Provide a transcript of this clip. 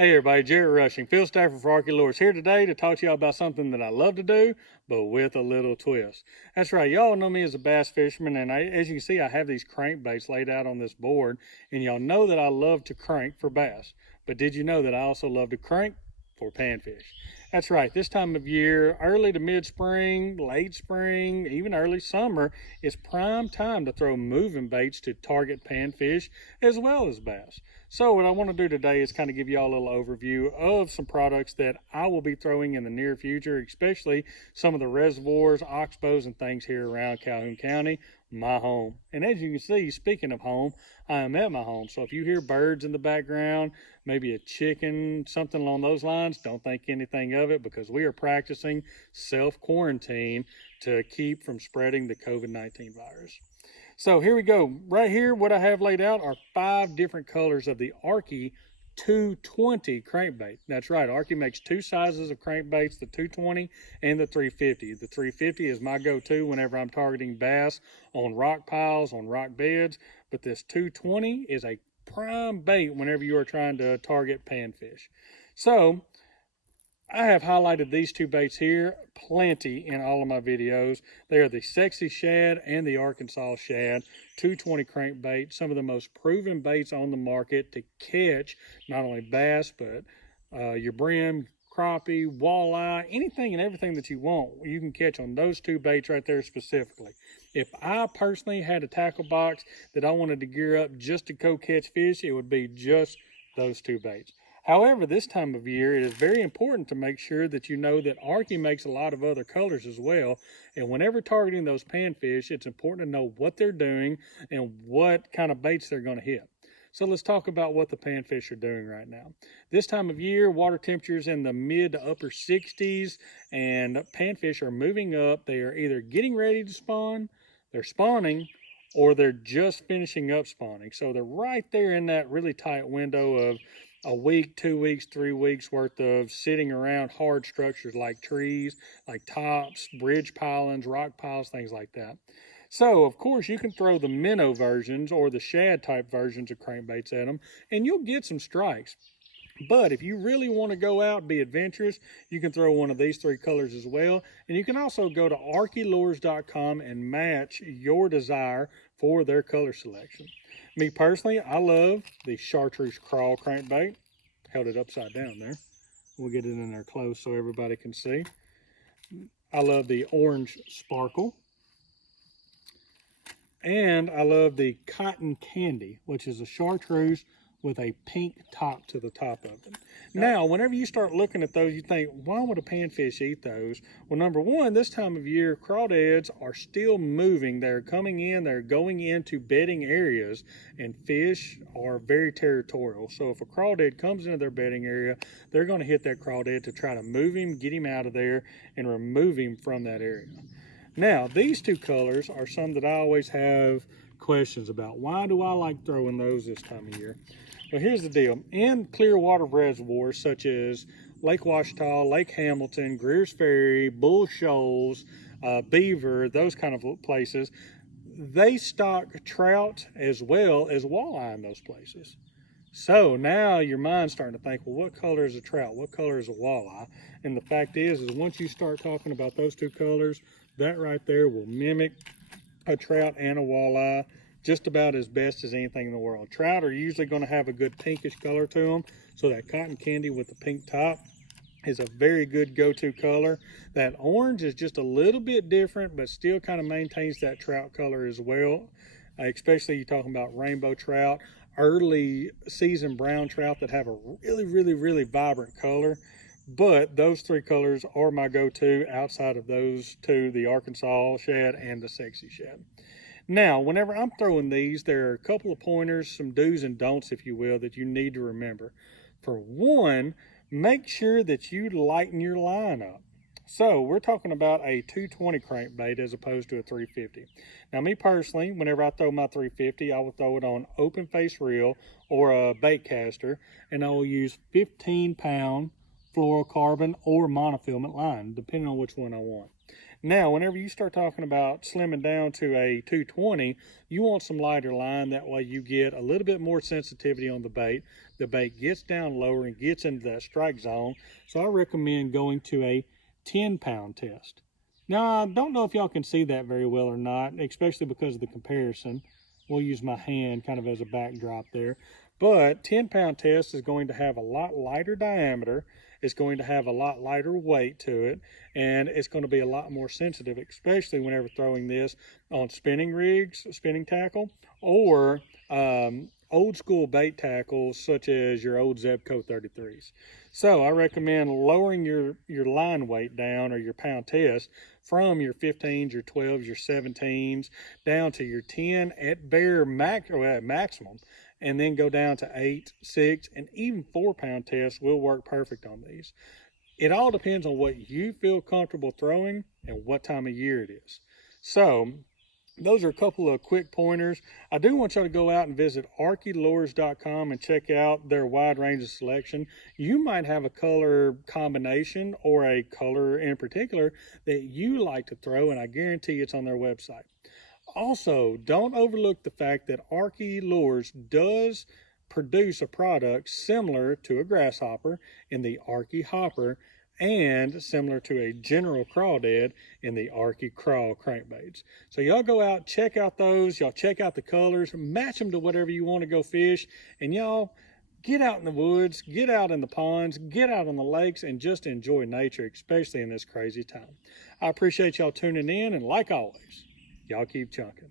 Hey everybody, Jared Rushing, Field Staffer for Trout Colors here today to talk to y'all about something that I love to do, but with a little twist. That's right, y'all know me as a bass fisherman, and as you can see, I have these crankbaits laid out on this board, and y'all know that I love to crank for bass. But did you know that I also love to crank for panfish? That's right, this time of year, early to mid-spring, late spring, even early summer, is prime time to throw moving baits to target panfish as well as bass. So what I want to do today is kind of give you all a little overview of some products that I will be throwing in the near future, especially some of the reservoirs, oxbows, and things here around Calhoun County, my home. And as you can see, speaking of home, I am at my home. So if you hear birds in the background, maybe a chicken, something along those lines, don't think anything of it, because we are practicing self-quarantine to keep from spreading the COVID-19 virus. So here we go. Right here, what I have laid out are 5 different colors of the Arky 220 crankbait. That's right, Arky makes 2 sizes of crankbaits, the 220 and the 350. The 350 is my go-to whenever I'm targeting bass on rock piles, on rock beds, but this 220 is a prime bait whenever you are trying to target panfish. So I have highlighted these 2 baits here plenty in all of my videos. They are the Sexy Shad and the Arkansas Shad 220 crankbait, some of the most proven baits on the market to catch not only bass, but your brim, crappie, walleye, anything and everything that you want, you can catch on those 2 baits right there specifically. If I personally had a tackle box that I wanted to gear up just to go catch fish, it would be just those 2 baits. However, this time of year, it is very important to make sure that you know that Arky makes a lot of other colors as well. And whenever targeting those panfish, it's important to know what they're doing and what kind of baits they're going to hit. So let's talk about what the panfish are doing right now. This time of year, water temperatures in the mid to upper 60s, and panfish are moving up. They are either getting ready to spawn, they're spawning, or they're just finishing up spawning. So they're right there in that really tight window of a week, 2 weeks, 3 weeks worth of sitting around hard structures like trees, like tops, bridge pilings, rock piles, things like that. So, of course, you can throw the minnow versions or the shad type versions of crankbaits at them, and you'll get some strikes. But if you really want to go out and be adventurous, you can throw one of these 3 colors as well. And you can also go to arkylures.com and match your desire for their color selection. Me personally, I love the chartreuse crawl crankbait. Held it upside down there. We'll get it in there close so everybody can see. I love the orange sparkle. And I love the cotton candy, which is a chartreuse with a pink top to the top of it. Now, whenever you start looking at those, you think, why would a panfish eat those? Well, number one, this time of year, crawdads are still moving. They're coming in, they're going into bedding areas, and fish are very territorial. So if a crawdad comes into their bedding area, they're going to hit that crawdad to try to move him, get him out of there, and remove him from that area. Now, these 2 colors are some that I always have questions about. Why do I like throwing those this time of year? Well, here's the deal. In clear water reservoirs such as Lake Ouachita, Lake Hamilton, Greer's Ferry, Bull Shoals, Beaver, those kind of places, they stock trout as well as walleye in those places. So now your mind's starting to think, well, what color is a trout? What color is a walleye? And the fact is once you start talking about those 2 colors, that right there will mimic a trout and a walleye just about as best as anything in the world. Trout are usually going to have a good pinkish color to them, so that cotton candy with the pink top is a very good go-to color. That orange is just a little bit different, but still kind of maintains that trout color as well. Especially you're talking about rainbow trout, early season brown trout that have a really vibrant color. But those 3 colors are my go-to outside of those 2, the Arkansas Shad and the Sexy Shad. Now, whenever I'm throwing these, there are a couple of pointers, some do's and don'ts, if you will, that you need to remember. For one, make sure that you lighten your line up. So we're talking about a 220 crankbait as opposed to a 350. Now, me personally, whenever I throw my 350, I will throw it on open face reel or a bait caster, and I will use 15-pound fluorocarbon or monofilament line, depending on which one I want. Now, whenever you start talking about slimming down to a 220, you want some lighter line. That way you get a little bit more sensitivity on the bait. The bait gets down lower and gets into that strike zone. So I recommend going to a 10-pound test. Now, I don't know if y'all can see that very well or not, especially because of the comparison. We'll use my hand kind of as a backdrop there. But 10-pound test is going to have a lot lighter diameter. It's going to have a lot lighter weight to it, and it's going to be a lot more sensitive, especially whenever throwing this on spinning rigs, spinning tackle, or old school bait tackles such as your old Zebco 33s. So I recommend lowering your line weight down, or your pound test, from your 15s, your 12s, your 17s down to your 10 at bare maximum, and then go down to 8, 6, and even 4-pound tests will work perfect on these. It all depends on what you feel comfortable throwing and what time of year it is. So those are a couple of quick pointers. I do want y'all to go out and visit archylures.com and check out their wide range of selection. You might have a color combination or a color in particular that you like to throw, and I guarantee it's on their website. Also, don't overlook the fact that Archy Lures does produce a product similar to a grasshopper in the Archy Hopper, and similar to a general crawdad in the Archy Crawl crankbaits. So y'all go out, check out those, y'all check out the colors, match them to whatever you want to go fish, and y'all get out in the woods, get out in the ponds, get out on the lakes, and just enjoy nature, especially in this crazy time. I appreciate y'all tuning in, and like always, y'all keep chunking.